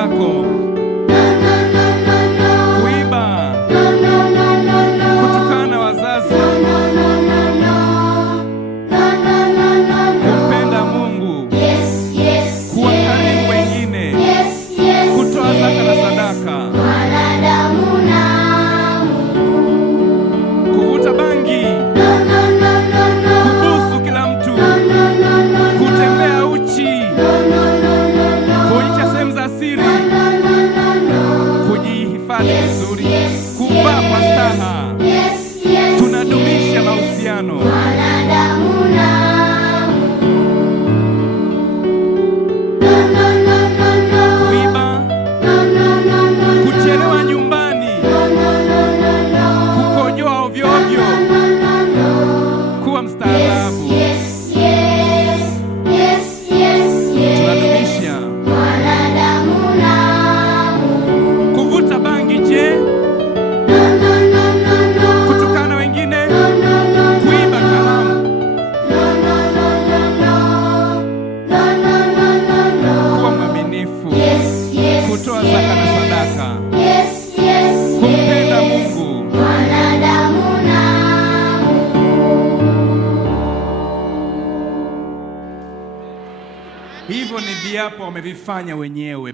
zako. Kuiba, kutukana wazazi, kumpenda Mungu, kuwakarimu wengine, kutoa zaka na sadaka, kuvuta bangi, kubusu kila mtu, kutembea uchi, kuonyesha sehemu za siri, kujihifadhi vizuri, kuvaa kwa staha. Tunadumisha mahusiano. Kuiba, kuchelewa nyumbani, kukojoa ovyo ovyo, kuwa mstaarabu. Tunadumisha. Kuvuta bangi, je? Kutukana wengine, kuiba kalamu, kuwa mwaminifu, kutoa zaka na sadaka, kumpenda Mungu. Hivyo ni viapo wamevifanya wenyewe.